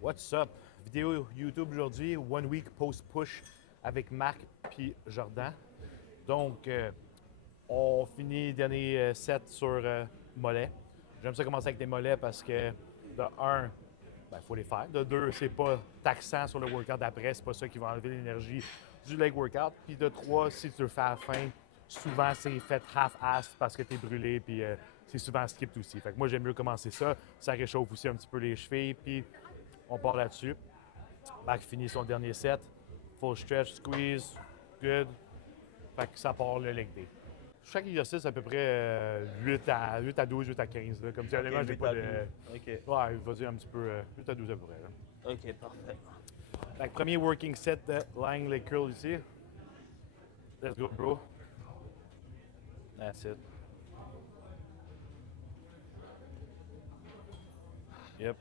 What's up? Vidéo YouTube aujourd'hui, One Week Post-Push avec Marc puis Jordan. Donc, on finit dernier set sur mollet. J'aime ça commencer avec des mollets parce que, de un, il faut les faire. De deux, c'est pas taxant sur le workout d'après, c'est pas ça qui va enlever l'énergie du leg workout. Puis de trois, si tu le fais à la fin, souvent c'est fait half-assed parce que tu es brûlé, puis c'est souvent skipped aussi. Fait que moi, j'aime mieux commencer ça. Ça réchauffe aussi un petit peu les chevilles, puis on part là-dessus. Mac finit son dernier set. Full stretch, squeeze, good. Fait que ça part le leg day. Chaque exercice, à peu près 8 à 12, 8 à 15. Là. Comme si, honnêtement, j'ai 8 pas à de. 12. OK. Ouais, vas-y un petit peu. 8 à 12 à peu près. Là. OK, parfait. Fait que premier working set de lying leg curl ici. Let's go, bro. That's it. Yep.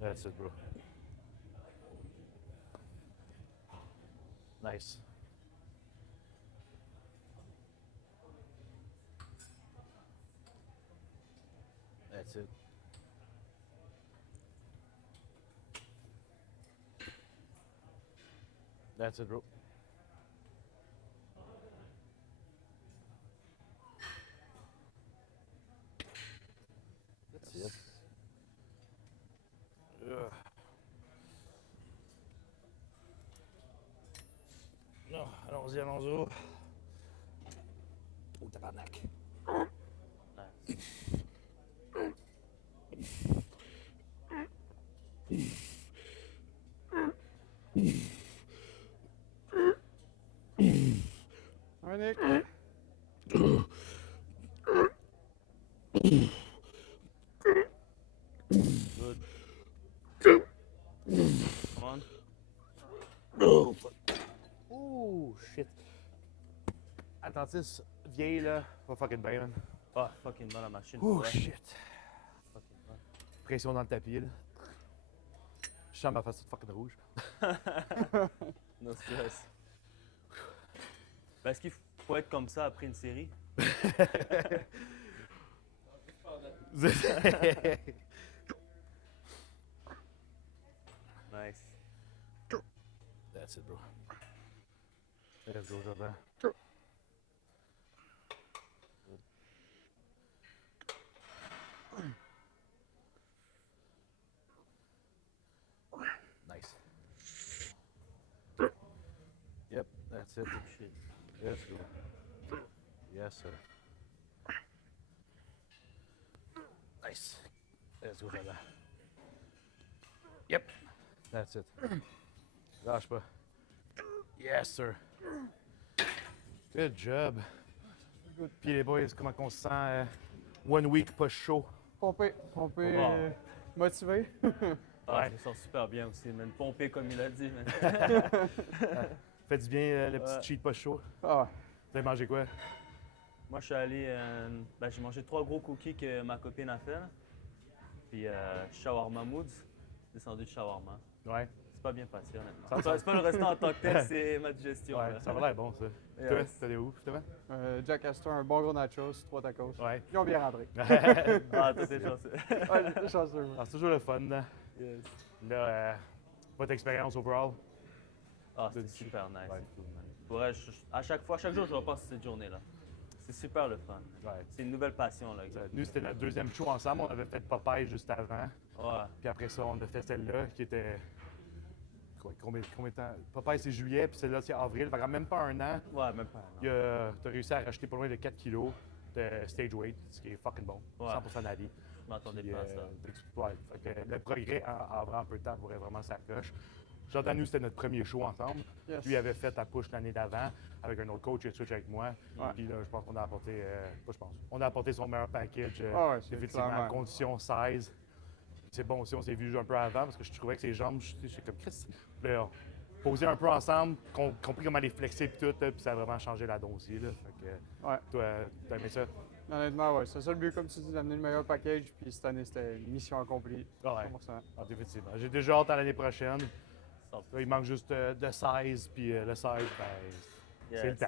That's it, bro. Nice. That's it. That's it, bro. That's it. Ugh. Non, allons-y, allons-y. Oh, tabarnak. Nice. Hi, Nick. Good. Come on. Oh, fuck. Oh, shit. Atlantis, vieille, là, va fucking bien, man. Ah, fucking bonne la machine. Oh, ouais. shit. Fucking bonne. Pression dans le tapis, là. Je sens ma face toute fucking rouge. No stress. Ben, est-ce qu'il faut être comme ça après une série? Nice. That's it, bro. Let's go, Jordan. Nice. Yep, that's it. Shit. Let's go. Yes, sir. Nice. Let's go, Jordan. Yep, that's it. Lâche pas. Yes, sir. Good job. Puis les boys, comment on se sent? One week pas chaud. Pompé, pompé, Wow. motivé. Ah, Ouais. je me sens super bien aussi, man. Pompé comme il a dit, man. Fait du bien le petit Ouais. cheat pas chaud. Ah, Vous avez mangé quoi? Moi, je suis allé. Ben, j'ai mangé 3 gros cookies que ma copine a fait. Là. Puis, shawarma moods. Descendu de shawarma. Ouais. C'est pas bien passé, honnêtement. Ça- C'est pas le restaurant en tant que tel, c'est ma digestion. Ouais, là. ça va l'air bon, ça. Yeah. Toi, t'es allé où, justement? Jack Astor, un bon gros nachos, 3 tacos. Ouais. Ils ont bien rentré. Ah, toi, t'es chanceux. Ouais, j'étais chanceux. moi. Ah, c'est toujours le fun, là. Yes. Là, votre expérience overall? Ah, De- c'était super nice. Ouais. Pour vrai, à chaque jour, je repense à cette journée-là. C'est super le fun. Ouais. C'est une nouvelle passion, là. Nous, c'était notre deuxième show ensemble. On avait fait Popeye juste avant. Ouais. Puis après ça, on a fait celle-là qui était. Combien de temps? Popeye, c'est juillet, puis celle-là, c'est avril. Fait qu'en même pas un an, Ouais, même pas. non. t'as réussi à racheter pas loin de 4 kilos de stage weight, ce qui est fucking bon. Ouais. 100% d'avis. Je m'attendais Puis, pas à ça. ouais, fait que le progrès en vraiment peu de temps pourrait vraiment s'accroche. Jordan, nous, c'était notre premier show ensemble. Yes. Lui avait fait la push l'année d'avant avec un autre coach, il a switch avec moi. Ouais. Puis là, je pense qu'on a apporté, pas je pense, on a apporté son meilleur package, Ah ouais, c'est effectivement, en clairement. condition size. C'est bon aussi, on s'est vu un peu avant parce que je trouvais que ses jambes, j'étais comme Chris. Puis là, poser un peu ensemble, compris comment les flexer et tout, là, puis ça a vraiment changé la donne aussi. Là. Fait que, Ouais. toi, t'as aimé ça? Honnêtement, ouais, c'est ça le but, comme tu dis, d'amener le meilleur package. Puis cette année, c'était une mission accomplie. Ah ouais. 100%. Ah, définitivement. J'ai déjà hâte à l'année prochaine. Ça- Là, il manque juste de size, puis le size, ben, Yes. c'est le temps.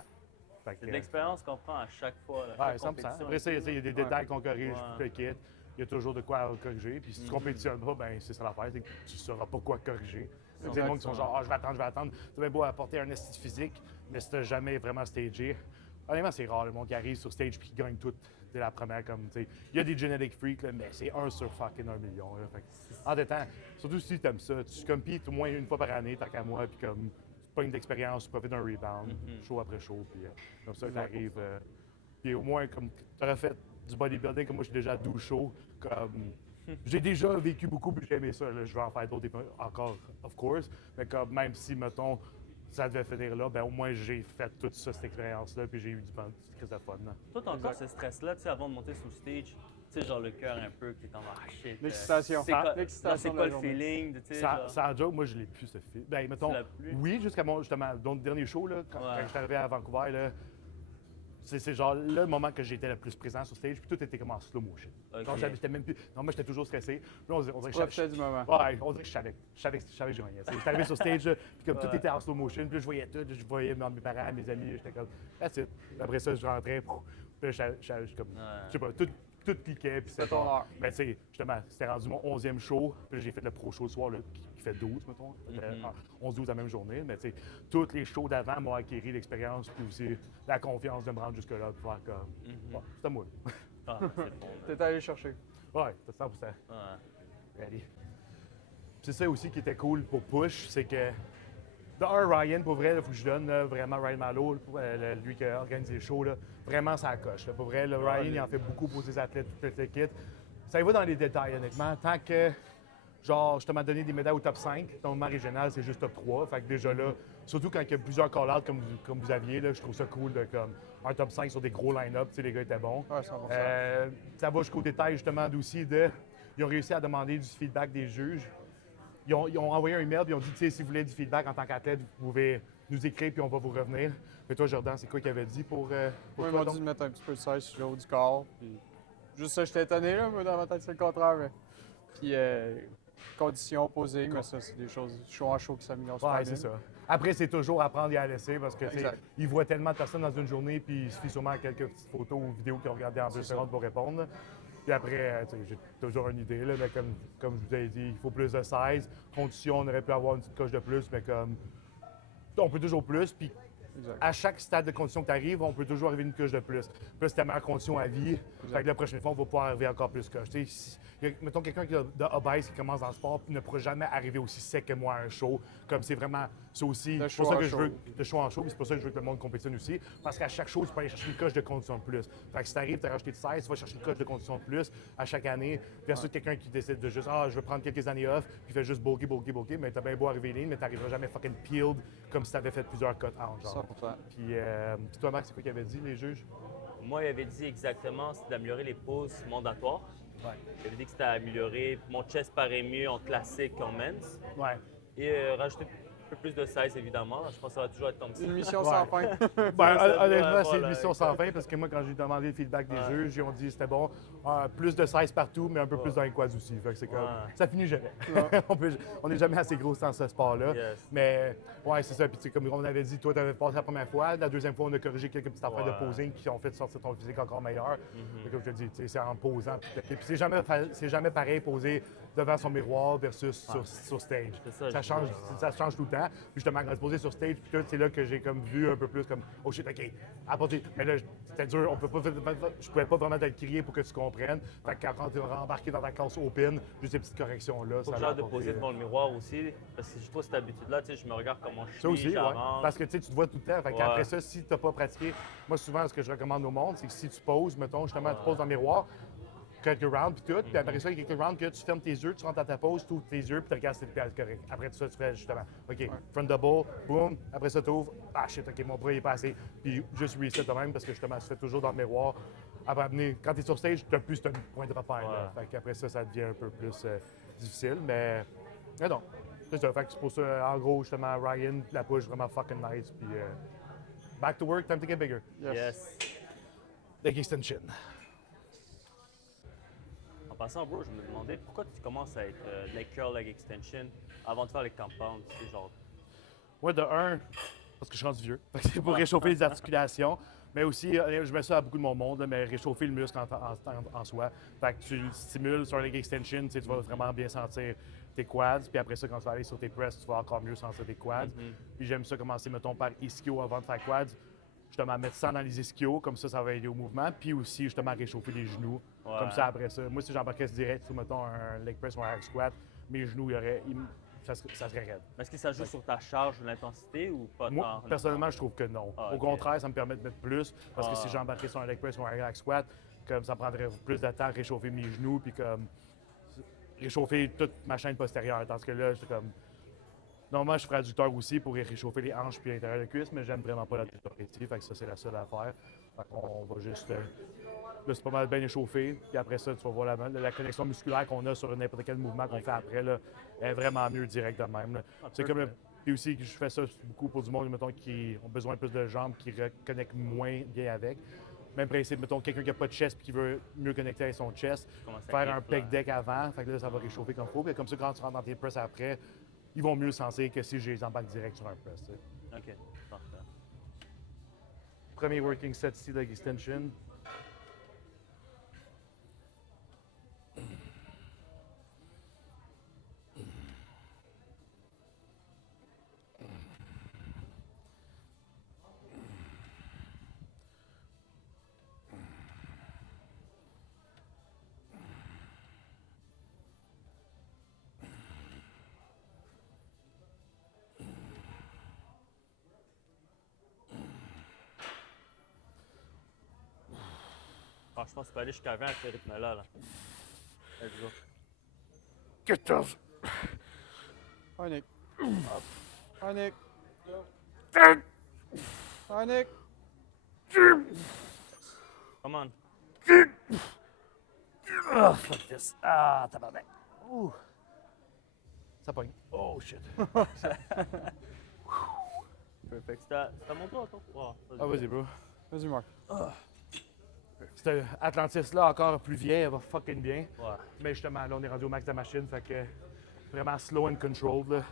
Fait que, C'est de l'expérience qu'on prend à chaque fois. Là, ouais, chaque 100%. compétition. Après ça, il y a des détails qu'on corrige, Ouais. tout le kit. Il il y a toujours de quoi à corriger. Puis si tu compétitionnes pas, ben c'est ça l'affaire, c'est que tu sauras pas quoi corriger. Il y a des gens qui sont genre, ah, je vais attendre. Tu bien beau apporter un esti physique, mais si t'as jamais vraiment stagé. Honnêtement, c'est rare le monde qui arrive sur stage puis qui gagne tout dès la première. Comme, tu sais, il y a des genetic freaks, là, mais c'est 1 sur fucking 1 million. Là. Fait que, en détente, surtout si tu aimes ça, tu compites au moins une fois par année, tant qu'à moi, puis comme tu pognes d'expérience, tu profites d'un rebound, show après show, puis comme ça, tu arrives. Puis au moins, comme tu aurais fait du bodybuilding, comme moi, j'ai déjà 12 shows. Comme, j'ai déjà vécu beaucoup, puis j'ai aimé ça. Là, je vais en faire d'autres encore, of course. Mais comme, même si, mettons, ça devait finir là, ben au moins j'ai fait toute ça, cette expérience-là, puis j'ai eu du bon, crise de fun. Là. Toi, t'as encore ce stress-là, tu sais, avant de monter sur le stage, tu sais, genre le cœur un peu qui est comme ah shit. L'excitation. C'est quoi, L'excitation c'est de quoi la le journée. feeling, tu sais, Ça, genre. ça en joke, moi je l'ai plus ce film. Ben mettons, Tu l'as plus? oui, jusqu'à mon justement, dans le dernier show, là, quand je suis arrivé à Vancouver, là, c'est genre le moment que j'étais le plus présent sur stage, puis tout était comme en slow motion. Ok. Genre, j'étais même plus. Non, moi j'étais toujours stressé. Puis là, on dirait que Profitais du moment. Ouais, on dirait que je savais que je gagnais. J'étais arrivé sur stage, là, puis comme tout était en slow motion, puis là, je voyais tout, je voyais mes parents, mes amis, j'étais comme, that's it. Puis après ça, je rentrais, puis là, je comme, je sais pas, tout cliquait, puis C'est c'était ton genre, heure. ben, tu sais, justement, c'était rendu mon 11e show, puis là, j'ai fait le pro show le soir, là, qui fait 12, mettons. 11-12 la même journée, mais tu sais, tous les shows d'avant m'ont acquis l'expérience, puis aussi la confiance de me rendre jusque-là, pour faire comme, bon, c'était moi. Ah, c'est bon. T'es allé chercher. Ouais, c'est 100%. Ouais. Ready. C'est ça aussi qui était cool pour Push, c'est que de un, Ryan, pour vrai, il faut que je donne là, vraiment Ryan Malo, lui qui a organisé le show, là, vraiment ça coche. Là. Pour vrai, le Ryan, il en fait beaucoup pour ses athlètes, toute cette kit. Ça y va dans les détails, honnêtement. Tant que, genre, je te m'ai donné des médailles au top 5, ton moment régional, c'est juste top 3. Fait que déjà là, surtout quand il y a plusieurs call-outs comme vous aviez, là, je trouve ça cool de comme un top 5 sur des gros line-up, tu sais, les gars étaient bons. Ouais, 100%. Ça va jusqu'au détail justement d'aussi de. Ils ont réussi à demander du feedback des juges. Ils ont envoyé un email et ils ont dit, tu sais, si vous voulez du feedback en tant qu'athlète, vous pouvez nous écrire puis on va vous revenir. Mais toi, Jordan, c'est quoi qu'il avait dit pour Moi, ils toi, m'ont donc? dit de mettre un petit peu de size sur le haut du corps. Puis juste ça, j'étais étonné, là. Moi, dans ma tête, c'est le contraire. Mais... Puis, conditions posées, mais ça, c'est des choses show en show qui s'améliorent super Ouais, bien. c'est ça. Après, c'est toujours apprendre et à laisser parce que, tu sais, Exact. ils voient tellement de personnes dans une journée puis il suffit sûrement quelques petites photos ou vidéos qu'ils ont regardées en 2 secondes pour répondre. Puis après, tu sais, j'ai toujours une idée, là, mais comme je vous ai dit, il faut plus de 16. Condition, on aurait pu avoir une petite coche de plus, mais comme on peut toujours plus. Puis Exact. à chaque stade de condition que tu arrives, on peut toujours arriver une coche de plus. Plus c'est ta meilleure condition à vie. Fait que la prochaine fois, on va pouvoir arriver encore plus coche. Tu sais, mettons quelqu'un qui a de obèse qui commence dans le sport ne pourra jamais arriver aussi sec que moi à un show. Comme c'est vraiment ça aussi. De C'est pour show ça en que je veux show. de show en show, puis c'est pour ça que je veux que le monde compétitionne aussi. Parce qu'à chaque show, tu peux aller chercher une coche de condition de plus. Fait que si tu arrives, tu as racheté de 16, tu vas chercher une coche de condition de plus à chaque année. Versus quelqu'un qui décide de juste, je vais prendre quelques années off, puis fait juste bulky, mais t'as bien beau arriver ligne, mais t'arriveras jamais fucking peeled comme si t'avais fait plusieurs cut out, genre. 100%. Puis toi, Max, c'est quoi qu'ils avaient dit, les juges? Moi, il avait dit exactement, c'était d'améliorer les poses mandatoires. Ouais. Il avait dit que c'était amélioré. Mon chest paraît mieux en classique qu'en men's. Ouais. Et rajouter un peu plus de size, évidemment. Je pense que ça va toujours être comme ça. Une mission Ouais. sans fin. Ben, ça, honnêtement, ouais, c'est une voilà, mission sans fin parce que moi, quand j'ai demandé le feedback des Ouais. juges, ils ont dit c'était bon, plus de 16 partout, mais un peu plus dans les quads aussi. Fait que c'est comme, Ouais. ça finit jamais. on n'est jamais assez gros dans ce sport-là. Yes. Mais ouais, c'est ça. Puis tu sais, comme on avait dit, toi, tu avais passé la première fois. La deuxième fois, on a corrigé quelques petites affaires de Ouais. posing qui ont fait sortir ton physique encore meilleur. Fait que comme je te dis, tu sais, c'est en posant. Puis c'est jamais pareil poser devant son miroir versus sur stage. C'est ça, Ça change tout le temps. Puis justement, quand tu posé sur stage, puis tout, c'est là que j'ai comme vu un peu plus comme oh shit, ok, apporter. Mais là, c'était dur, je pouvais pas vraiment te le crier pour que tu comprennes. Fait que quand tu vas embarquer dans ta classe open, juste ces petites corrections-là, Faut ça que va j'ai hâte de apporter, poser devant le miroir aussi. Parce que j'ai trop cette habitude-là, tu sais, je me regarde comment je suis, ça aussi, ouais. j'avance. Parce que tu sais, tu te vois tout le temps. Fait Ouais. qu'après ça, si tu n'as pas pratiqué, moi souvent, ce que je recommande au monde, c'est que si tu poses, mettons, justement, tu poses dans le miroir, quelques rounds, puis tout, puis après ça, il y a quelques rounds que tu fermes tes yeux, tu rentres dans ta pause, tu ouvres tes yeux, puis tu regardes si t'es correct. Après tout ça, tu fais justement, OK, front double, boom, après ça, tu ouvres, ah shit, OK, mon bras il est passé, puis juste reset de même, parce que justement, tu fais toujours dans le miroir. Après, quand tu es sur stage, tu as plus de point de repère. Là. Fait qu'après ça, ça devient un peu plus difficile, mais non. C'est ça, fait que c'est pour ça, en gros, justement, Ryan la push vraiment fucking nice, puis back to work, time to get bigger. Yes. Leg extension. En passant, bro, je me demandais pourquoi tu commences avec leg curl, leg extension avant de faire les compounds, tu sais, genre. Ouais, de un, parce que je suis rendu vieux. Fait que c'est pour réchauffer les articulations. Mais aussi, je mets ça à beaucoup de mon monde, là, mais réchauffer le muscle en soi. Fait que tu le stimules sur un leg extension, tu sais, tu vas vraiment bien sentir tes quads. Puis après ça, quand tu vas aller sur tes press, tu vas encore mieux sentir tes quads. Puis j'aime ça commencer, mettons, par ischio avant de faire quads. Justement, mettre ça dans les ischios, comme ça va aider au mouvement. Puis aussi, justement, réchauffer les genoux. Ouais. Comme ça, après ça. Moi, si j'embarquais direct sur, mettons, un leg press ou un hack squat, mes genoux, ça serait raide. Est-ce que ça joue sur ta charge ou l'intensité ou pas Moi, tant? personnellement, je trouve que non. Ah, Au ok. contraire, ça me permet de mettre plus, parce que Ah. si j'embarquais sur un leg press ou un hack squat, comme ça prendrait plus de temps à réchauffer mes genoux, puis comme réchauffer toute ma chaîne postérieure. Tandis que là, j'étais comme. Normalement, je ferais adducteur aussi pour réchauffer les hanches puis l'intérieur de cuisse, mais j'aime vraiment pas l'adducteur ici, fait que ça, c'est la seule affaire. Fait qu'on va juste. Là, c'est pas mal bien échauffé, puis après ça, tu vas voir la connexion musculaire qu'on a sur n'importe quel mouvement qu'on fait après, là, est vraiment mieux direct de même. Là. C'est comme. Puis aussi, je fais ça beaucoup pour du monde, mettons, qui ont besoin de plus de jambes, qui reconnectent moins bien avec. Même principe, mettons, quelqu'un qui n'a pas de chest et qui veut mieux connecter avec son chest, Commence à faire un clip, là. pec deck avant, fait que là, ça va réchauffer comme il faut. Puis comme ça, quand tu rentres dans tes press après, ils vont mieux sentir que si je les embarque direct sur un press. Tu sais. OK, parfait. Premier working set ici, leg extension. Ah, je pense que tu peux aller jusqu'à 20 à ce rythme-là. Là. Let's go. 14. Panique. Panique. Panique. Come on. Oh, fuck this. Ah, tabarnak. Ouh. Ça pogne. Oh, shit. Perfect. C'est à mon tour, toi? Wow, Ah, vas-y, bro. Vas-y, Marc. Cette Atlantis-là, encore plus vieille, elle va fucking bien. Ouais. Mais justement, là, on est rendu au max de la machine, fait que vraiment slow and controlled, là.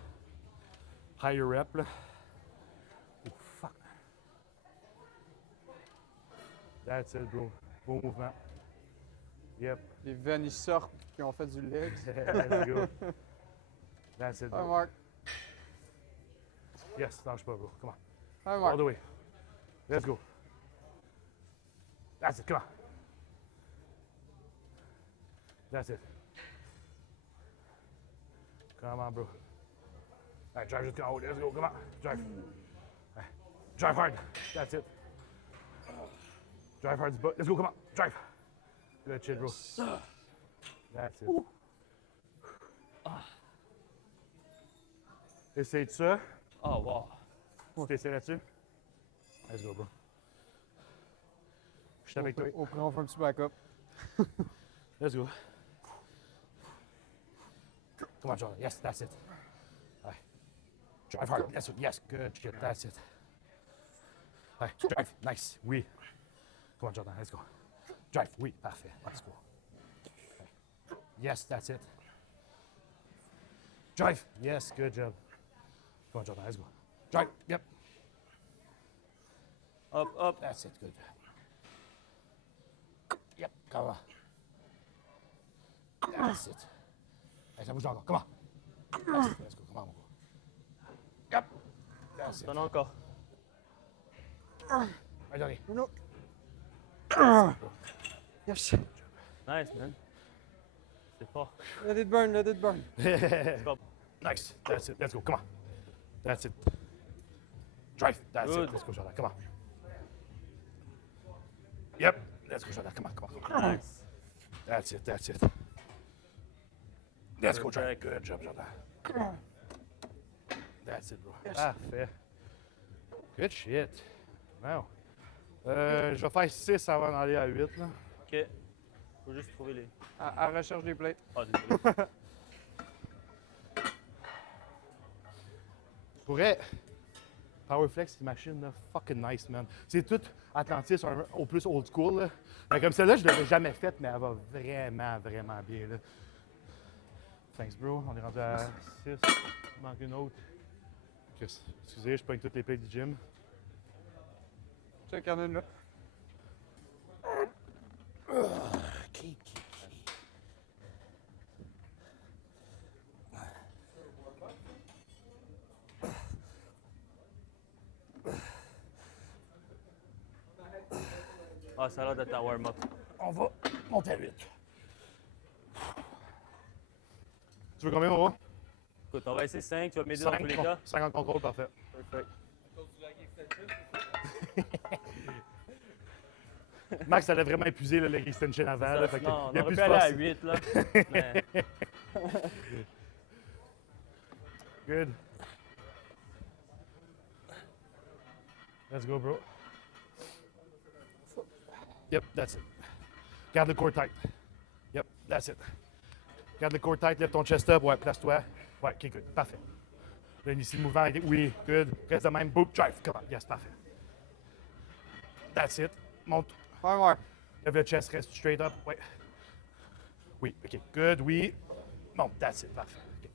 Higher rep, là. Oh, fuck. That's it, bro. Beau mouvement. Yep. Les veines, ils sortent qui ont fait du leg. Let's go. That's it, Hi, bro. Marc. Yes, lâche pas, bro. Come on. Hi, All Marc. the way. Let's go. That's it, come on. That's it. Come on, bro. All right, drive, just go. Let's go, come on. Drive. All right. Drive hard. That's it. Drive hard, but let's go, come on. Drive. Good shit, bro. That's it. Essaye de ça. Oh, wow. Tu t'essayes là-dessus? Let's go, bro. Je suis avec toi. Au prix, on fait un petit backup. Let's go. Come on, Jordan. Yes, that's it. All right. Drive hard. That's it. Yes, good shit. That's it. All right, drive. Nice. Oui. Come on, Jordan. Let's go. Drive. Oui. Parfait. Let's go. Okay. Yes, that's it. Drive. Yes, good job. Come on, Jordan. Let's go. Drive. Yep. Up, up. That's it. Good. Yep. Come on. That's it. Hey, ça bouge encore. Come on. That's it. Let's go. Come on, mon gars. Yep. That's it. Donne encore. Allez, dernier. No. Yes. Nice, man. C'est fort. Let it burn, let it burn. Nice. That's it. Let's go. Come on. That's it. Drive. That's Good. it. Let's go, Jordan. Come on. Yep. Let's go, Jordan. Come on. Come on. Come on. Nice. That's it. That's it. Let's go, Jordan. Good job, Jordan. That's it, bro. Parfait. Good shit. Wow. Je vais faire 6 avant d'aller à 8. Là. OK. Faut juste trouver les... À recherche des plates. Ah, désolé. Pour vrai, Powerflex, c'est une machine là, fucking nice, man. C'est tout Atlantis au plus old school. Là. Mais comme celle-là, je ne l'avais jamais faite, mais elle va vraiment, vraiment bien. Là. Thanks, bro. On est rendu à 6. Il manque une autre. Excusez, je pogne toutes les plates du gym. Check, il y en a une là. Ah, ça a l'air d'être un warm-up. On va monter à 8. Tu veux combien, Moro? Écoute, on va essayer 5, tu vas m'aider dans tous les cas. 50 contrôles, parfait. Perfect. Max, ça allait vraiment épuisé le leg extension avant. Là, fait que Non, on il y a aurait plus pu de aller à force. 8, là. Mais Good. Let's go, bro. Yep, that's it. Garde le core tight. Yep, that's it. Garde le core tight, lève ton chest up. Ouais, place-toi. Ouais, ok, good. Parfait. Là, ici, le mouvement. Oui, good. Reste de même. Boop, drive. Come on. Yes, parfait. That's it. Monte. Ouais, ouais. Lève le chest, reste straight up. Ouais. Oui, ok. Good, oui. Monte, that's it. Parfait. Okay.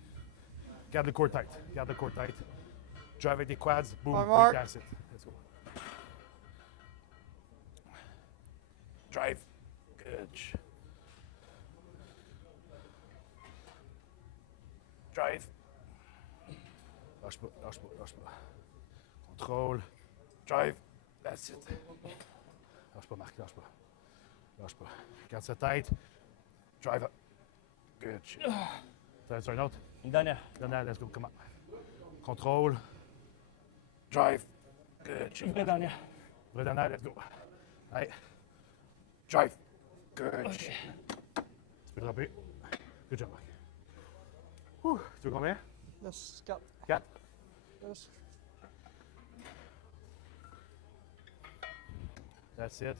Garde le core tight. Garde le core tight. Drive avec tes quads. Boom. Ouais, Oui, ouais. that's it. Let's go. Drive. Good. Drive. Lâche pas, lâche pas, lâche pas. Contrôle. Drive. That's it. Lâche pas, Marc, lâche pas. Lâche pas. Garde sa tête. Drive up. Good shit. T'en as un autre? une dernière. Dernière, let's go, come on. Contrôle. Drive. Good shit. Une dernière. Vraie dernière, let's go. Allez. Drive. Good shit. Tu peux dropper. Good job, Marc. Ouh, tu veux combien? Yes, 4. 4. Yes. That's it.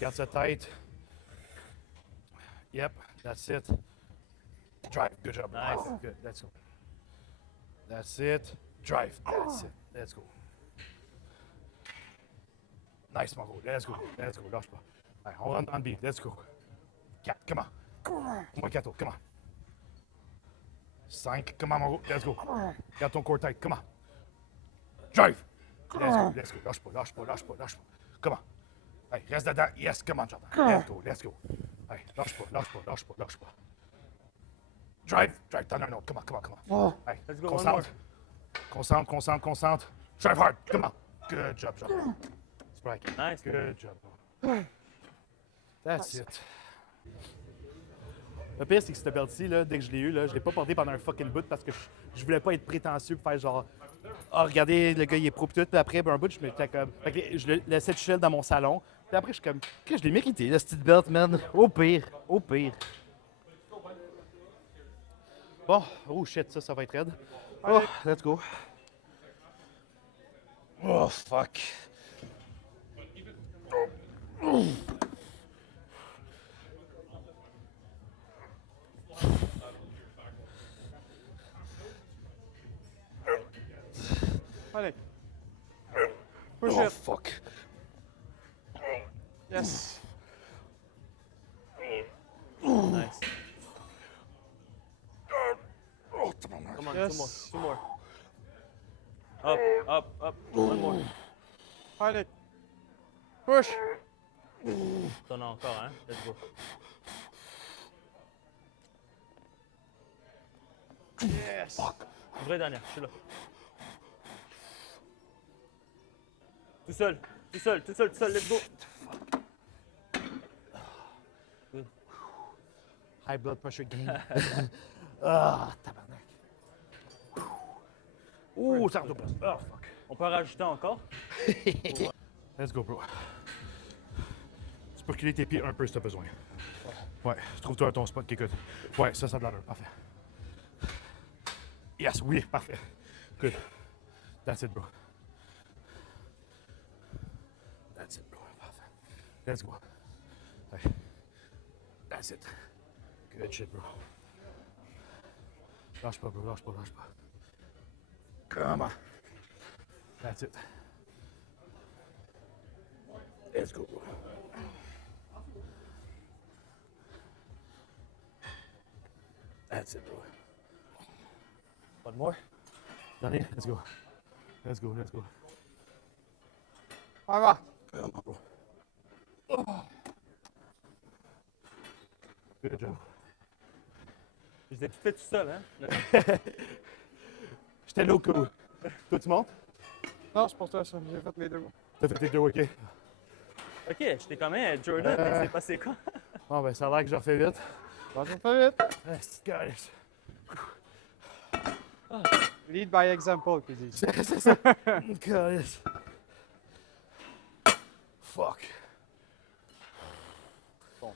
Garde sa tête. Yep, that's it. Drive. Good job. Nice. Good. Let's go. That's it. Drive. That's it. Let's go. Nice, Marco. Let's go. Let's go. Lâche pas. Allez, on rentre dans le beat. Let's go. 4. Come on. Moins 4 autres. Come on. 5. Come on, Marco. Let's go. Garde ton core tight. Come on. Drive. Let's go. Let's go. Lâche pas. Lâche pas. Lâche pas. Lâche pas. Come on. Hey, reste dedans. Yes, come on, Jordan. Let's go. Let's go. Hey, lâche pas. Lâche pas. Lâche pas. Lâche pas. Drive. Drive. T'en as un autre. Come on. Come on. Come on. Hey, Let's go, one concentre. Concentre. Concentre. Concentre. Drive hard. Come on. Good job, Jordan. Sprite. Nice. Good job. That's it. Le pire, c'est que cette belt-ci, là, dès que je l'ai eu, là, je l'ai pas porté pendant un fucking bout parce que je voulais pas être prétentieux pour faire genre ah, regardez, le gars, il est pro pis tout. Puis après, ben, un bout, je m'étais comme. Fait que je le laissais tout seul dans mon salon. Puis après, je suis comme. Que je l'ai mérité, la petite belt, man. Au pire. Au pire. Bon. Oh shit, ça va être raide. Oh, let's go. Oh, fuck. Allez. Push Oh, it. fuck. Yes. Nice. Oh, tabarnak. Come on, Yes. two more. Up, up, up. One more. Allez. Push. T'en as encore, hein? Let's go. Yes. Une vraie dernière, je suis là. Tout seul, tout seul, tout seul, tout seul, let's go. High blood pressure gain. Ah, tabarnak. Ouh, ça redouble. Oh, fuck. On peut en rajouter encore? Let's go, bro. Tu peux reculer tes pieds un peu si t'as besoin. Ouais, trouve-toi ton spot qui écoute. Ouais, ça a de l'allure. Parfait. Yes, oui, parfait. Good. That's it, bro. That's it, bro. Parfait. Let's go. Hey. That's it. Good shit, bro. Lâche pas, bro. Lâche pas, lâche pas. Come on. That's it. Let's go, bro. That's it, bro. One more. Allez, let's go. Let's go, let's go. On va. Come on, bro. Good job. Je les ai tout fait tout seul, hein? J'étais là au cas où. Toi, tu montes? Non, c'est pour toi ça. J'ai fait mes deux. T'as fait tes deux, OK. Ok, Ok, j'étais quand même Jordan, mais c'est passé quoi? Bon, ben, ça a l'air que je refais vite. Bon, ça fait vite. Ah, c'est calice. Lead by example, qu'ils disent. C'est ça. Calice. Fuck. Bon.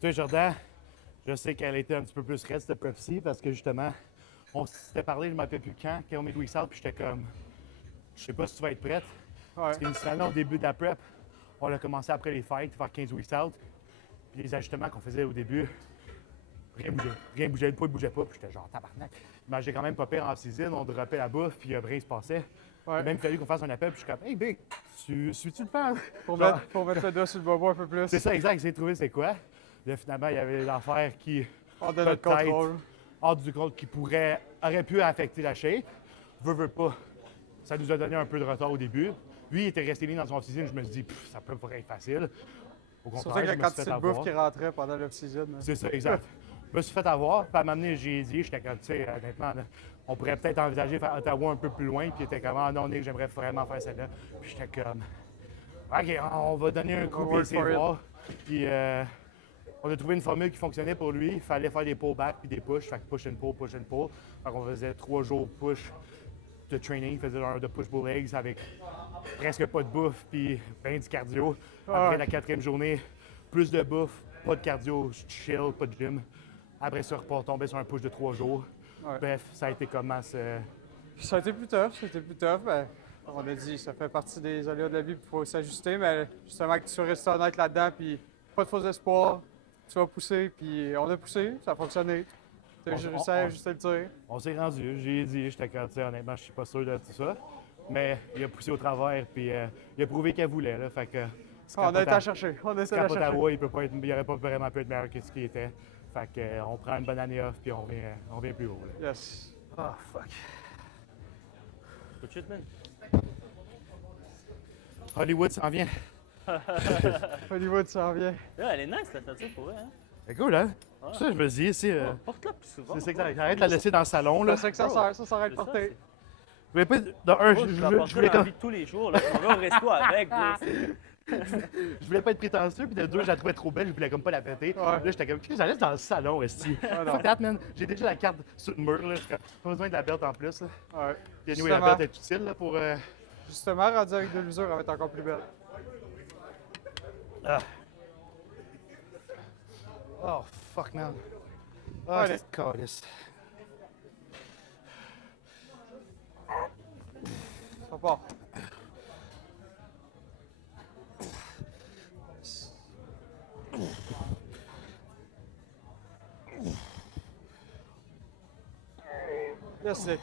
Tu sais, Jordan, je sais qu'elle était un petit peu plus raide, cette prep-ci, parce que justement, on s'était parlé, je ne me rappelle plus quand on met weeks out, puis j'étais comme, je sais pas si tu vas être prête. Ouais. Parce qu'initialement, au début de la prep, on a commencé après les fights, faire 15 weeks out. Puis les ajustements qu'on faisait au début, rien bougeait, le poids ne bougeait pas, puis j'étais genre tabarnak. Mais j'ai quand même pas pire en season, on droppait la bouffe, puis rien se passait. Il a Ouais. même fallu qu'on fasse un appel, puis je suis comme, hey Big, suis-tu le faire? Pour Genre, mettre le doigt sur le bobo un peu plus. c'est ça, exact, j'ai trouvé c'est quoi. Là, finalement, il y avait l'affaire qui, Hors de notre peut-être, contrôle. hors du contrôle, qui aurait pu affecter la shape. Veut pas. Ça nous a donné un peu de retard au début. Lui, il était resté ligne dans son off-season, je me suis dit, ça peut pas être facile. Au Surtout contraire, avec je la me suis fait quantité de bouffe avoir. qui rentrait pendant l'off-season. C'est ça, exact. Je me suis fait avoir, puis à m'amener, j'ai dit, j'étais comme, tu sais, honnêtement, là, on pourrait peut-être envisager faire Ottawa un peu plus loin, puis il était comme, ah non, Nick, j'aimerais vraiment faire celle-là. Puis j'étais comme, OK, on va donner un coup, puis work essayer de for it. voir. Puis on a trouvé une formule qui fonctionnait pour lui. Il fallait faire des pull-back puis des push. Fait que push and pull, push and pull. Fait qu'on faisait 3 jours push de training. Il faisait un de push-pull legs avec presque pas de bouffe puis ben du cardio. Après Ouais. la 4e journée, plus de bouffe, pas de cardio, chill, pas de gym. Après ça, on tombait sur un push de 3 jours. Ouais. Bref, ça a été comment ce... Ça a été plus tough. Ben, on a dit, ça fait partie des aléas de la vie, il faut s'ajuster, mais justement que tu restes honnête là-dedans, puis pas de faux espoirs, tu vas pousser, puis on a poussé, ça a fonctionné. Tu as réussi à ajuster le tir. On s'est rendu, j'ai dit, j'étais comme, tu sais, honnêtement, je suis pas sûr de tout ça. Mais il a poussé au travers, puis il a prouvé qu'elle voulait, là. Fait que... On a été à chercher, on a été à Scap chercher. Ottawa, il aurait pas vraiment pu être meilleur que ce qu'il était. Fait que, on prend une bonne année off, puis on revient plus haut, là. Yes. Oh, fuck. Good shit, man. Hollywood s'en vient. Hollywood s'en vient. Yeah, elle est nice, la tattoo, pour vrai, hein? C'est cool, hein? Ouais. Ça, je me dis, c'est... Porte-la plus souvent. c'est exact. Arrête de la laisser dans le salon, là. C'est ça que ça sert, ça s'arrête de C'est ça, porter. c'est- Je voulais pas... Dans un, Bro, je je la voulais- porterai je voulais dans la comme- vie de tous les jours, là. Je m'en vais au resto avec, bro. je voulais pas être prétentieux, puis de deux, je la trouvais trop belle, je voulais comme pas la péter. Là, j'étais comme, qu'est-ce que j'allais dans le salon, esti? non. Fuck that, man. J'ai déjà la carte sur le mur, là. J'ai pas besoin de la belt en plus, là. Ouais. Puis anyway, la Justement, belt est utile, là, pour... justement, rendu avec de l'usure, elle va être encore plus belle. Ah. Oh, fuck, man. Oh, Allez. c'est calice. Ça part. Yes, Nick.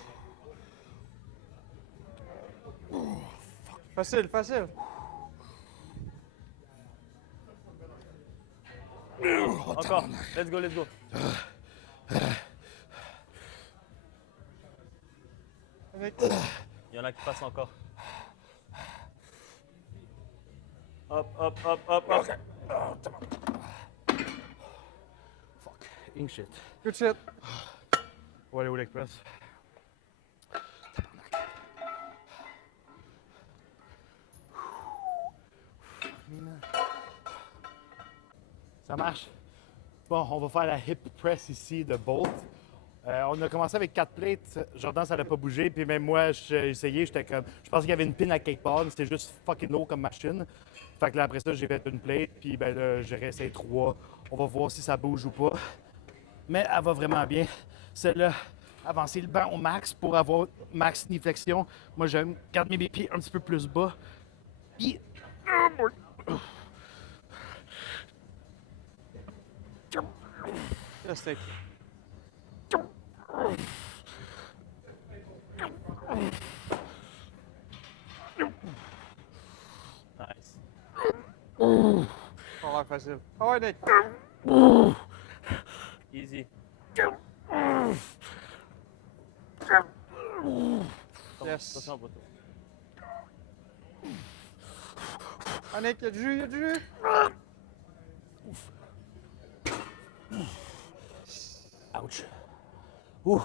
Facile, facile. Encore. Let's go, let's go. Nick. Il y en a qui passent encore. Hop, hop, hop, hop, hop. Fuck. Ink shit. Good shit. On va aller où l'Express? Ça marche. Bon, on va faire la hip press ici de Bolt. On a commencé avec 4 plates. Jordan, ça n'a pas bougé. Puis même moi, j'ai essayé. J'étais comme. Je pensais qu'il y avait une pin à quelque part. mais C'était juste fucking lourd comme machine. Fait que là, après ça, j'ai fait une plate. Puis ben là, j'ai réessayé 3. On va voir si ça bouge ou pas. Mais elle va vraiment bien. Celle-là, avancer le banc au max pour avoir max knee flexion. Moi, j'aime garder mes pieds un petit peu plus bas. Puis. Yes, Nick. Nice. Ça va l'air facile. Ah ouais, Nick. Easy. Yes. Attention, poteau. Ah, Nick, il y a du jus, il y a du jus. Ouch. Ouh.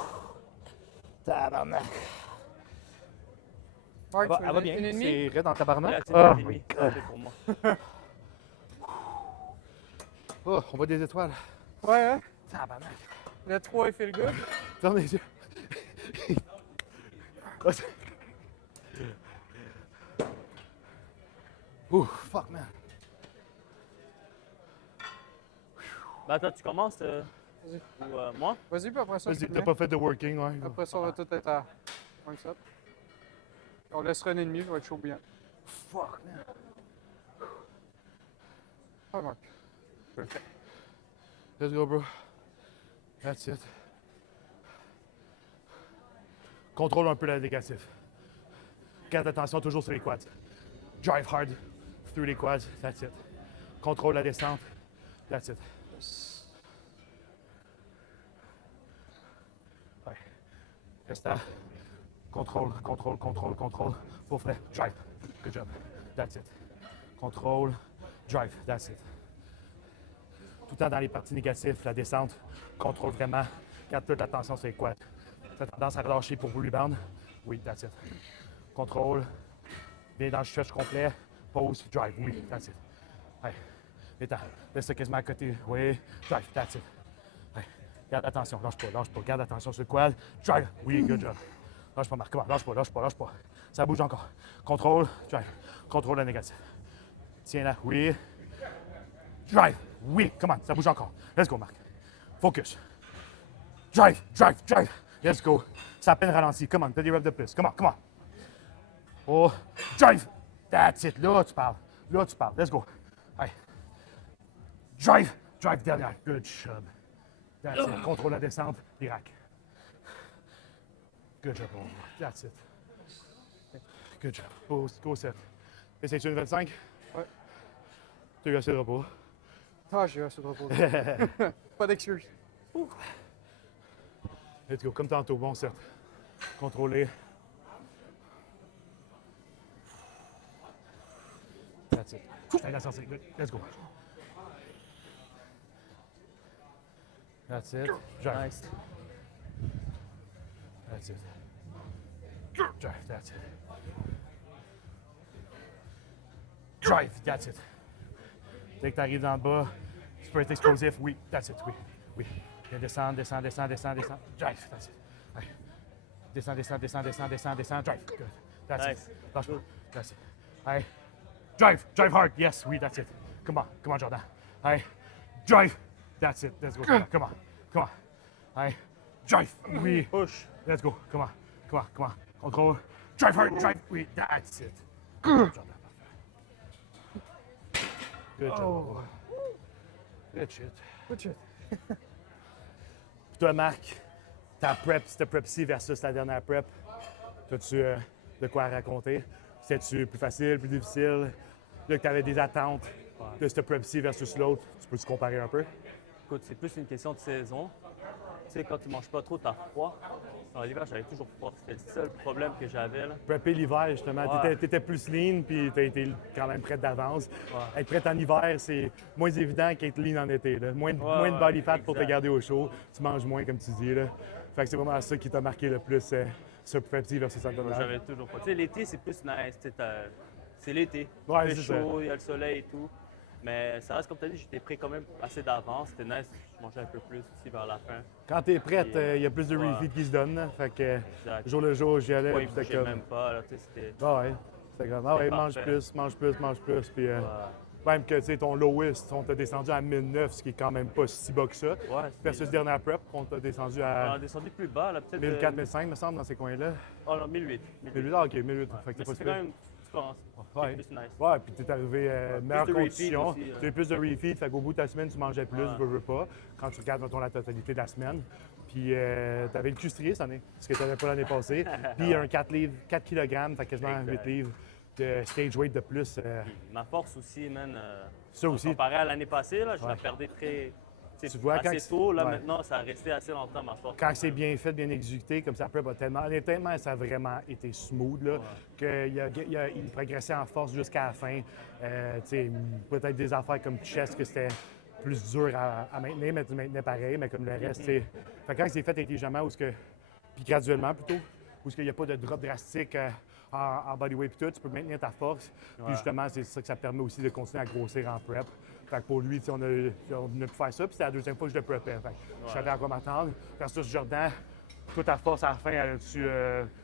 Tabarnak. Marc, tu Elle va bien, une et demie? c'est raide dans ta barnaque. Là, c'est Oh, une et demie, c'est parfait pour moi. oh, on voit des étoiles. Ouais, hein? Tabarnak. Le 3, il fait le good. Ferme les yeux. Oh, c'est- Ouh, fuck, man. Ben attends, tu commences Vas-y. ou moi? Vas-y, puis après ça, je Vas-y, te t'as mets. pas fait de working, ouais. Après ça, on va tout être à 27. On laissera un et demi, ça va être chaud bouillant. Fuck, man. Ah, Marc. Let's go, bro. That's it. Contrôle un peu la négatif. Garde attention toujours sur les quads. Drive hard through les quads. That's it. Contrôle la descente. That's it. Ouais. Reste là. Contrôle, contrôle, contrôle, contrôle. Pour faire. Drive. Good job. That's it. Contrôle. Drive. That's it. Tout le temps dans les parties négatives, la descente, contrôle vraiment, garde toute l'attention sur les quads. Tu as tendance à relâcher pour vous rebound. Oui, that's it. Contrôle, viens dans le stretch complet, pause, drive, oui, that's it. Hey, viens-t'en, laisse-le quasiment à côté, oui, drive, that's it. Hey, garde attention, lâche pas, garde attention sur le quad, drive, oui, good job. Lâche pas, Marc, comment, lâche pas. Ça bouge encore. Contrôle, drive, contrôle la négative. Tiens-la, oui. Drive. Oui, come on, ça bouge encore. Let's go, Marc. Focus. Drive. Let's go. Ça a peine ralenti. Come on, t'as des reps de plus. Come on. Oh, drive. That's it. Là, tu parles. Let's go. Allez. Drive dernière. Good job. That's it. Contrôle la descente. L'Irak. Good job. That's it. Good job. Go set. Essaye-tu une 25? Ouais. Tu as eu assez de repos. Ah, j'ai eu assez de repos. Pas d'excuse. Let's go, comme tantôt, bon set. Contrôlé. That's it. Allez, la sortie. Good. Let's go. That's it. Drive. Nice. That's it. Drive. That's it. Drive. That's it. Dès que tu arrives dans le bas, tu peux être explosif. Oui. That's it. Oui. Viens descendre. Drive. That's it. Allez. Descends. Drive. Good. That's Nice. it. Lâche pas. That's it. Allez. Drive hard. Yes. Oui. That's it. Come on, Jordan. Allez. Drive. That's it. Let's go. Come on. Allez. Drive. Oui. Push. Let's go. Come on. Contrôle. Drive hard. Drive. Oui. That's it. Good job. Good job. Good shit. Puis toi, Marc, ta prep, cette prep-ci versus la dernière prep, as-tu de quoi raconter? C'était-tu plus facile, plus difficile? Là que tu avais des attentes de cette prep-ci versus l'autre, tu peux-tu comparer un peu? Écoute, c'est plus une question de saison. Tu sais, quand tu manges pas trop, t'as froid. Dans l'hiver, j'avais toujours froid. C'était le seul problème que j'avais, là. Prepper l'hiver, justement. Ouais. T'étais plus lean, puis t'as été quand même prête d'avance. Ouais. Être prête en hiver, c'est moins évident qu'être lean en été. Là. Moins de body fat pour te exact. garder au chaud. Tu manges moins, comme tu dis. Là. Fait que c'est vraiment ça qui t'a marqué le plus, ce prep-ci versus Moi, Santa j'avais toujours pas. Tu sais, l'été, c'est plus nice. Tu sais, c'est l'été. Ouais, Il fait c'est ça. chaud, il y a le soleil et tout. Mais ça reste comme tu as dit, j'étais prêt quand même assez d'avance. C'était nice. Je mangeais un peu plus aussi vers la fin. Quand t'es prête, Puis, il y a plus de ouais. refeed qui se donne. Là. Fait que Exact. jour le jour, j'y allais. Ouais, puis il c'était bougeait comme. même pas. Là, tu sais, c'était. Ah ouais. C'était comme. Ah ouais, C'était mange parfait. plus. Puis Ouais. même que tu sais, ton lowest, on t'a descendu à 1009, ce qui est quand même pas si bas que ça. Ouais, Versus dernière prep, on t'a descendu on à a descendu plus bas, là, peut-être. 1004, 1005, me semble, dans ces coins-là. Oh non, 1008. 1008, ah, ok, 1008. Fait que Mais t'es pas c'est si quand pire. même une différence. Ouais. C'est plus nice. Ouais, puis t'es arrivé meilleures de refeed conditions. aussi, Tu as eu plus de refeed, fait qu'au bout de ta semaine, tu mangeais plus, Ouais. veux pas, quand tu regardes mettons, la totalité de la semaine. Puis t'avais le cul strié cette année, ce que t'avais pas l'année passée. Puis un 4 kg, fait quasiment Exact. 8 livres de stage weight de plus. Ma force aussi, man. Ça aussi. Comparé à l'année passée, là, je Ouais. la perdais très. Tu vois, quand assez tôt. Là, ouais. maintenant, ça a resté assez longtemps, ma force. Quand c'est bien fait, bien exécuté, comme ça, prep a tellement. Honnêtement, ça a vraiment été smooth, là. Il progressait en force jusqu'à la fin. Tu sais, peut-être des affaires comme chest que c'était plus dur à maintenir, mais tu maintenais pareil, mais comme le reste, tu sais. Fait que quand c'est fait intelligemment, puis graduellement plutôt, où il n'y a pas de drop drastique en bodyweight et tout, tu peux maintenir ta force. Puis Ouais. justement, c'est ça que ça permet aussi de continuer à grossir en prep. Fait que pour lui, tu sais, on a pu faire ça, puis c'était la deuxième fois que je le preppais. Fait que je savais à quoi m'attendre. Versus Jordan, toi, ta force à la fin, as-tu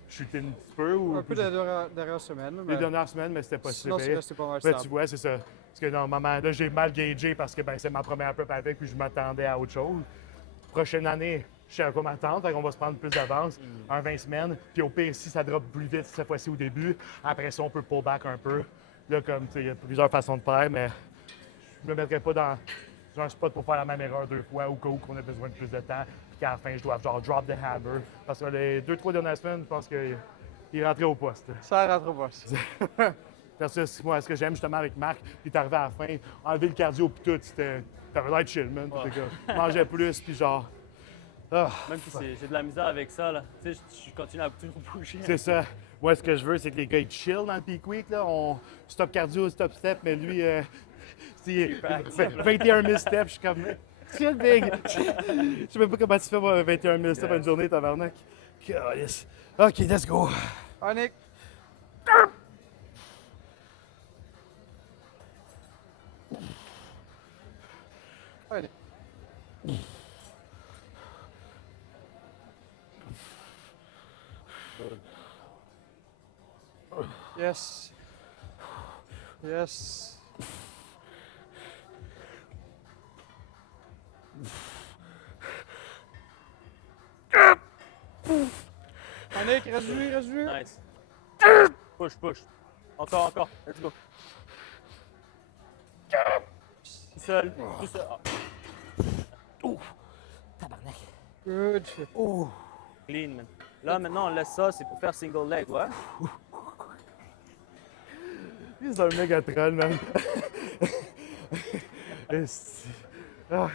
chuté un petit peu? Ou Un peu de dernière semaine. les Mais dernières semaines, mais c'était pas si sinon, c'est pire. resté pas mal Ben, stable. tu vois, c'est ça. Parce que normalement, là, j'ai mal gagé parce que ben, c'est ma première prep avec, puis je m'attendais à autre chose. Prochaine année, je sais à quoi m'attendre, fait qu'on va se prendre plus d'avance, un 20 semaines. Puis au pire, si ça drop plus vite cette fois-ci au début, après ça, on peut pull back un peu. Là, comme, tu sais, il y a plusieurs façons de faire, mais je me mettrais pas dans un spot pour faire la même erreur 2 fois au cas où qu'on a besoin de plus de temps, puis qu'à la fin, je dois genre drop the hammer. Parce que les 2-3 dernières semaines, je pense qu'il est rentré au poste. Ça rentre au boss. Versus, moi, ce que j'aime justement avec Marc, il est arrivé à la fin, enlever le cardio puis tout, t'avais l'air chill, man. T'étais comme, mangeais plus, puis genre, ah, Même si j'ai de la misère avec ça, là. Tu sais, je continue à toujours bouger. c'est ça. Moi, ce que je veux, c'est que les gars, ils chill dans le peak week, là. On stop cardio, stop step, mais lui, c'est 21 000 steps, je suis comme, chill, big. Je sais même pas comment tu fais, moi, 21 000 steps en une journée, tabarnak. Yes. OK, let's go. Ah, Nick. Ah, Nick. Yes. Yes. Ah, Nick, reste lui, reste lui. Nice. Push, push. Encore, encore. Let's go. Tout seul. Tout seul. Ah, Tabarnak. Good shit. clean, man. Là, maintenant, on laisse ça, c'est pour faire single leg, ouais? C'est un méga troll, man. Esti. Ah.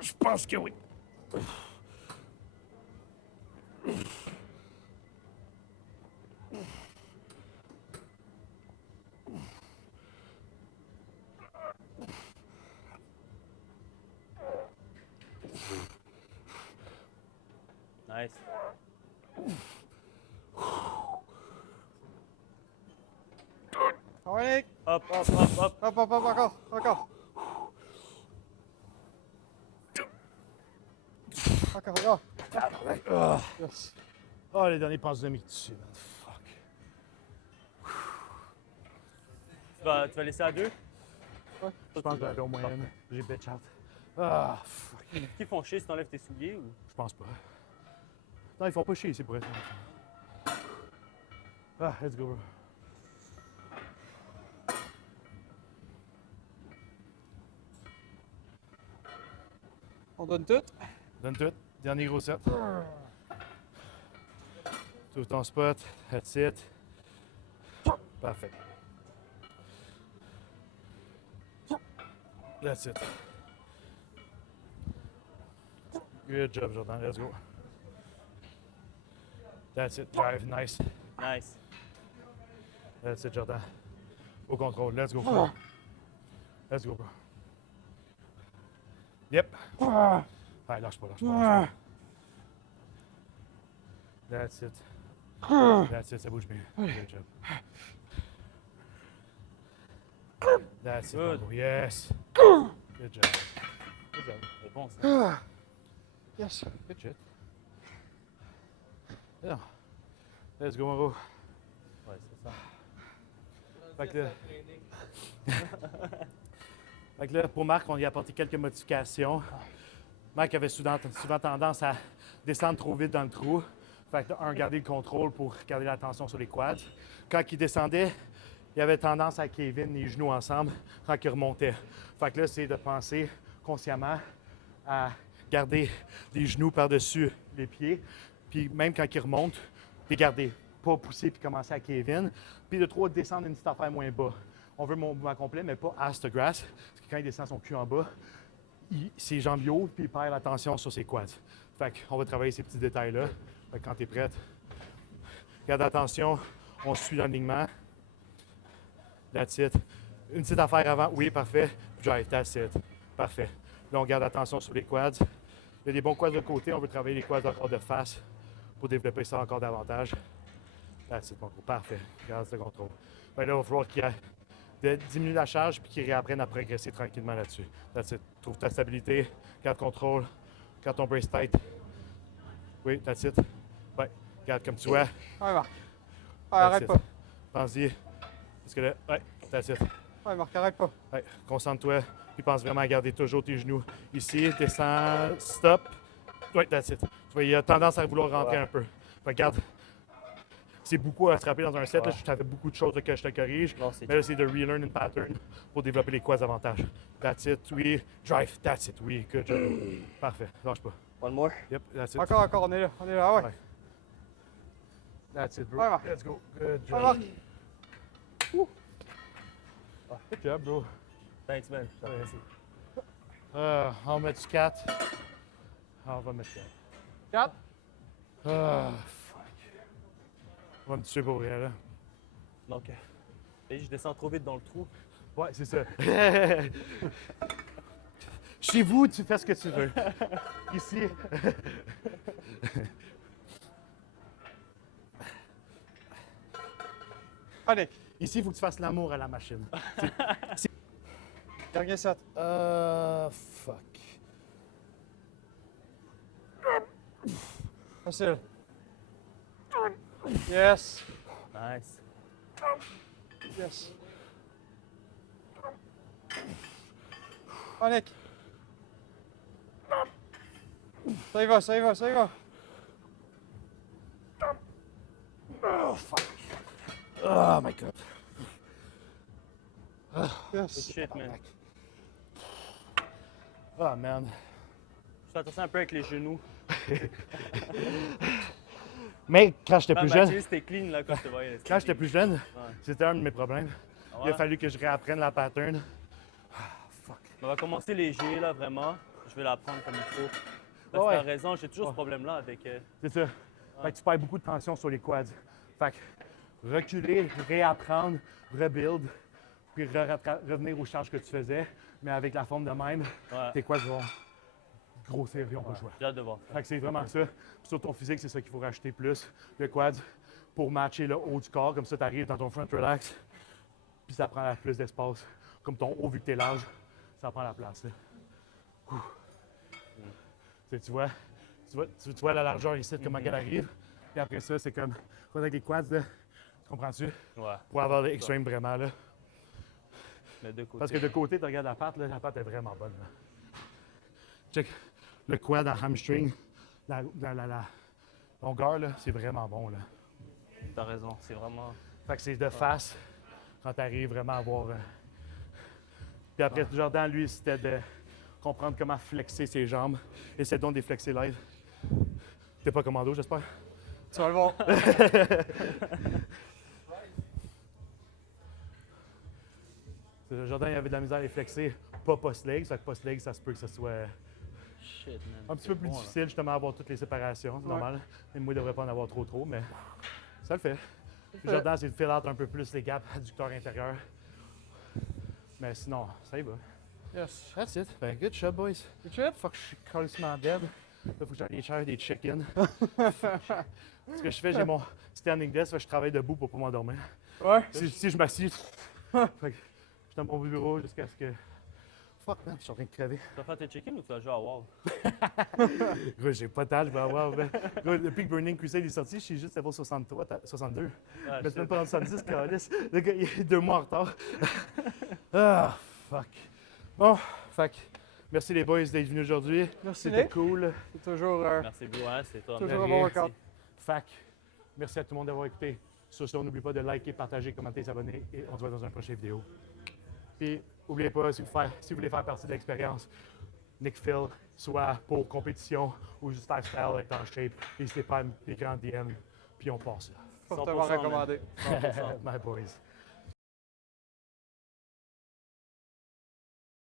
Je pense que oui. Nice. Ah, ouais, Nick. Hop, hop, hop, hop. Hop, hop, hop, encore, encore. Encore, encore. Ah, Yes. oh, les derniers pensent de mes dessus, man. Fuck. Tu vas laisser à deux? Je pense que je vais aller au moyen. J'ai bitch out. Ah, fuck. Qui font chier si t'enlèves tes souliers ou? Je pense pas. Non, ils font pas chier ici pour être Ah, let's go, bro. On donne tout. Donne tout. Dernier gros set. Trouve ton spot. That's it. Parfait. That's it. Good job, Jordan. Let's go. That's it. Drive. Nice. Nice. That's it, Jordan. Au contrôle. Let's go, bro. Let's go, bro. Yep. Allez, lâche pas, lâche pas. Lâche pas. That's it. That's it, ça bouge bien. Good job. That's it, Good. Mambo. Yes. Good job. Good job. C'est bon, ça. Yes. Good shit. Yeah. Let's go, Mambo. Ouais, c'est ça. Fait que là... Fait que là, pour Marc, on y a apporté quelques modifications. Marc avait souvent tendance à descendre trop vite dans le trou. Fait que, garder le contrôle pour garder la tension sur les quads. Quand il descendait, il avait tendance à Kevin les genoux ensemble quand il remontait. Fait que là, c'est de penser consciemment à garder les genoux par-dessus les pieds. Puis même quand il remonte, les garder. Pas pousser puis commencer à Kevin. Puis de trop descendre une petite affaire moins bas. On veut mon mouvement complet, mais pas ass to grass. Parce que quand il descend son cul en bas, ses jambes y ouvrent puis il perd la tension sur ses quads. Fait qu'on va travailler ces petits détails-là. Fait que quand tu es prête, garde attention, on suit l'alignement. That's it. Une petite affaire avant, oui, parfait. Drive, that's it. Parfait. Là, on garde attention sur les quads. Il y a des bons quads de côté, on veut travailler les quads encore de face pour développer ça encore davantage. C'est bon, parfait. Regarde ce contrôle. Ben là, il va falloir qu'il diminue la charge puis qu'il réapprenne à progresser tranquillement là-dessus. Trouve ta stabilité, garde contrôle, garde ton brace tight. Oui, that's it. Ouais, regarde comme tu vois. Ouais, Marc. Ouais, That's arrête it. pas. Pense-y. Parce que là, ouais, that's it. Ouais, Marc, arrête pas. Ouais, concentre-toi. Puis pense vraiment à garder toujours tes genoux ici. Descends, stop. Oui, that's it. Tu vois, il a tendance à vouloir rentrer un peu. Regarde. C'est beaucoup à attraper dans un set. Là, je t'avais beaucoup de choses là, que je te corrige. Non, c'est Mais là, c'est de relearn une pattern pour développer les quads davantage. That's it, oui. Drive, that's it, oui. Good job. Parfait. Lâche pas. One more. Yep, that's it. Encore, on est là. On est là, ouais. Ouais. That's it, bro. Ouais, Marc. Let's go. Good Ouais, Marc. job. Good job, bro. Thanks, man. J'apprécie. On va mettre 4. On va mettre 4. 4. Fuck. On va me tuer pour vrai, là. Donc, je descends trop vite dans le trou. Ouais, c'est ça. Chez vous, tu fais ce que tu veux. Ici. Allez, Ici, il faut que tu fasses l'amour à la machine. dernier set. Fuck. Facile. Yes. Nice. Yes. Panique. Ça y va, ça y va, ça y va. Oh, fuck. Oh, my God. Good Yes. shit, man. Oh, man. Fais attention un peu avec les genoux. Mais quand j'étais plus jeune, Mathis, c'était clean là quand je te voyais. quand j'étais plus jeune, c'était un de mes problèmes. Ah Il a ouais? fallu que je réapprenne la pattern. On va commencer léger là, vraiment. Je vais l'apprendre comme il faut. Parce que Ouais. t'as raison, j'ai toujours Ouais. ce problème-là avec. C'est ça. Fait que tu perds beaucoup de tension sur les quads. Fait que reculer, réapprendre, rebuild, puis revenir aux charges que tu faisais, mais avec la forme de même, Ouais. tes quads vont grossir et on va jouer. J'ai hâte de voir ça. Fait que c'est vraiment ça. Puis sur ton physique, c'est ça qu'il faut rajouter plus. Le quad pour matcher le haut du corps, comme ça, tu arrives dans ton front relax, puis ça prend plus d'espace. Comme ton haut, vu que t'es large, ça prend la place. Là. Ouh. Tu vois, tu vois la largeur ici, comment elle arrive. Puis après ça, c'est comme, avec les quads, là, tu comprends-tu? Ouais. Pour avoir l'extrême vraiment, là. Mais de côté. Parce que de côté, tu regardes la patte, là, la patte est vraiment bonne. Là. Check le quad à hamstring, la longueur, là, c'est vraiment bon. Là. T'as raison, c'est vraiment. Fait que c'est de face quand tu arrives vraiment à voir. Puis après, Jordan, lui, c'était de comprendre comment flexer ses jambes. Essaie donc de les flexer live. T'es pas commando, j'espère? Tu vas le voir. Jordan, il avait de la misère à les flexer, pas post-leg. Fait que post-leg, ça se peut que ce soit Shit, man. un petit peu plus difficile, justement, à avoir toutes les séparations. C'est normal. Et moi, il devrait pas en avoir trop, mais ça le fait. Puis Jordan, c'est de fill out un peu plus les gaps adducteurs intérieurs. Mais sinon, ça y va. Yes. That's it. Ben, good job, boys. Good shit. Fuck, je suis complètement dead. Là, faut que j'aille chercher des chicken. Ce que je fais, j'ai mon standing desk, fait que je travaille debout pour pas m'endormir. Ouais. Si je m'assieds, fait que je suis dans mon bureau jusqu'à ce que. Fuck, man, je suis en train de crever. Tu vas faire tes check-in ou tu vas jouer à WoW? Gros, j'ai pas de temps, je vais avoir. Gros, depuis que Burning Crusade est sorti, je suis juste level 63, 62. Ah, Mais shit. même pas dans 70, calice. Le gars, il est 2 mois en retard. Ah, fuck. Bon, fait que merci les boys d'être venus aujourd'hui. Merci, C'était Nick. cool. C'est toujours. Merci, Blue, hein, c'est toi. Toujours un un bon bon workout. workout. Fait que merci à tout le monde d'avoir écouté. Sur ce, n'oubliez pas de liker, partager, commenter, s'abonner et on se voit dans une prochaine vidéo. Puis, n'oubliez pas, si vous voulez faire partie de l'expérience, Nick Phil, soit pour compétition ou juste lifestyle, être en shape, n'hésitez pas à m'écrire en DM, puis on passe là. Fortement 100%, man. recommandé. 100%. My boys.